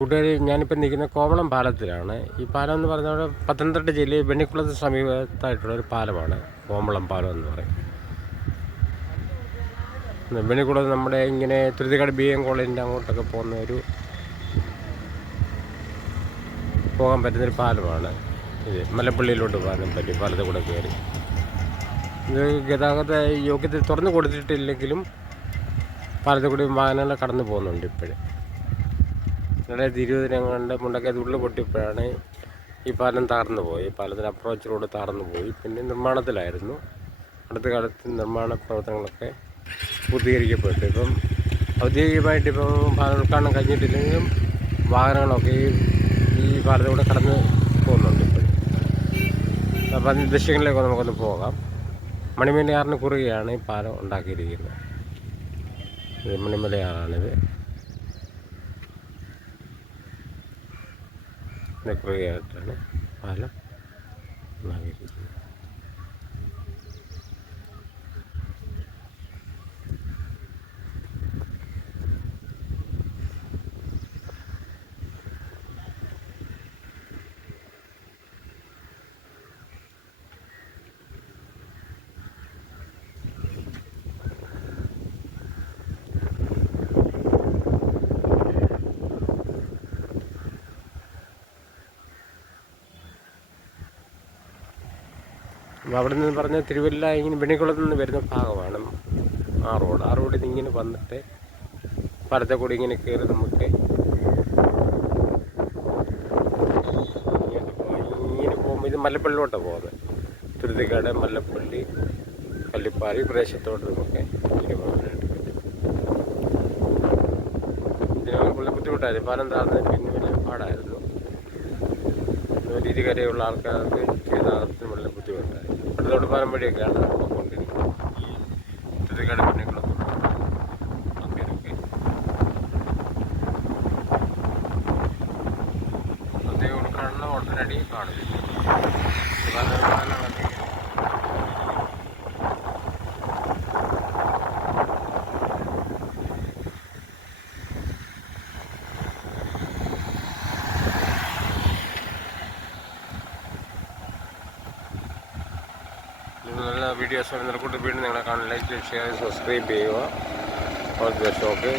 കൂട്ടുകാർ ഞാനിപ്പോൾ നിൽക്കുന്ന കോവളം പാലത്തിലാണ്. ഈ പാലം എന്ന് പറഞ്ഞാൽ പത്തനംതിട്ട ജില്ലയിൽ വെണ്ണിക്കുളത്ത് സമീപത്തായിട്ടുള്ള ഒരു പാലമാണ്. കോവളം പാലം എന്ന് പറയും. വെണ്ണിക്കുളത്ത് നമ്മുടെ ഇങ്ങനെ തുരുത്തിക്കാട് ബി എം കോളേജിന്റെ അങ്ങോട്ടൊക്കെ പോകുന്ന ഒരു പോകാൻ പറ്റുന്നൊരു പാലമാണ്. ഇത് മലപ്പള്ളിയിലോട്ട് പോകാനും പറ്റും പാലത്തിൽ കൂടെ കയറി. ഇത് ഗതാഗത യോഗ്യത തുറന്നു കൊടുത്തിട്ടില്ലെങ്കിലും പാലത്തിൽ കൂടി വാഹനങ്ങൾ കടന്നു പോകുന്നുണ്ട് ഇപ്പോഴും. രണ്ടായിരത്തി ഇരുപതിനെങ്ങാണ്ട് മുണ്ടക്കയത് ഉള്ളിൽ പൊട്ടിയപ്പോഴാണ് ഈ പാലം താർന്നു പോയി. പാലത്തിന് അപ്രോച്ച് റോഡ് താർന്നു പോയി. പിന്നെ നിർമ്മാണത്തിലായിരുന്നു. അടുത്ത കാലത്ത് നിർമ്മാണ പ്രവർത്തനങ്ങളൊക്കെ പൂർത്തീകരിക്കപ്പെട്ടു. ഇപ്പം ഔദ്യോഗികമായിട്ട് ഇപ്പം പാലം ഉദ്ഘാടനം കഴിഞ്ഞിട്ടില്ലെങ്കിലും വാഹനങ്ങളൊക്കെ ഈ ഈ പാലത്തിലൂടെ കടന്ന് പോകുന്നുണ്ട് ഇപ്പോഴും അപ്പം അതിന്റെ ദൃശ്യങ്ങളിലേക്ക് നമുക്കൊന്ന് പോകാം. മണിമലയാറിന് കുറുകെയാണ് ഈ പാലം ഉണ്ടാക്കിയിരിക്കുന്നത്. ഇത് മണിമലയാറാണിത് ഇതിന് കുറുകെയായിട്ടാണ് പാലം ഉണ്ടാക്കിയിരിക്കുന്നത് അപ്പോൾ അവിടെ നിന്ന് പറഞ്ഞാൽ തിരുവല്ല ഇങ്ങനെ വെണ്ണിക്കുളത്ത് നിന്ന് വരുന്ന ഭാഗമാണ് ആ റോഡ് ആ റോഡിൽ നിന്ന് ഇങ്ങനെ വന്നിട്ട് പാലത്തെ കൂടി ഇങ്ങനെ കയറി നമുക്ക് ഇങ്ങനെ പോകുമ്പോൾ ഇത് മല്ലപ്പള്ളിലോട്ടാണ് പോകുന്നത്. തുരുത്തിക്കാട് മല്ലപ്പള്ളി കല്ലിപ്പാറി പ്രദേശത്തോട്ട് നമുക്ക് ഇങ്ങനെ പോകാനായിട്ട് പറ്റും. ഇതിനൊക്കെ വളരെ ബുദ്ധിമുട്ടായിരുന്നു. പാലം താഴ്ന്നത് പിന്നെ വലിയ പാടായിരുന്നു. രീതികരെയുള്ള ആൾക്കാർക്ക് ഗതാഗതത്തിന് വളരെ ബുദ്ധിമുട്ടായി. ഇവിടെ തൊടുപ്പാലം വഴിയൊക്കെയാണ് പോയിക്കൊണ്ടിരിക്കുന്നത് ഈ തുരുത്തിക്കാട് അങ്ങനെയൊക്കെ അതേ പ്രത്യേക ഉൾക്കാടുന്ന ഉടനടി കാണുന്നില്ല പാലം- പാലങ്ങളൊക്കെ നല്ല വീഡിയോസ് വരുന്നതിനെ കൂട്ടി വീണ്ടും നിങ്ങളെ കാണാൻ ലൈക്ക് ഷെയർ സബ്സ്ക്രൈബ് ചെയ്യുക. All the best okay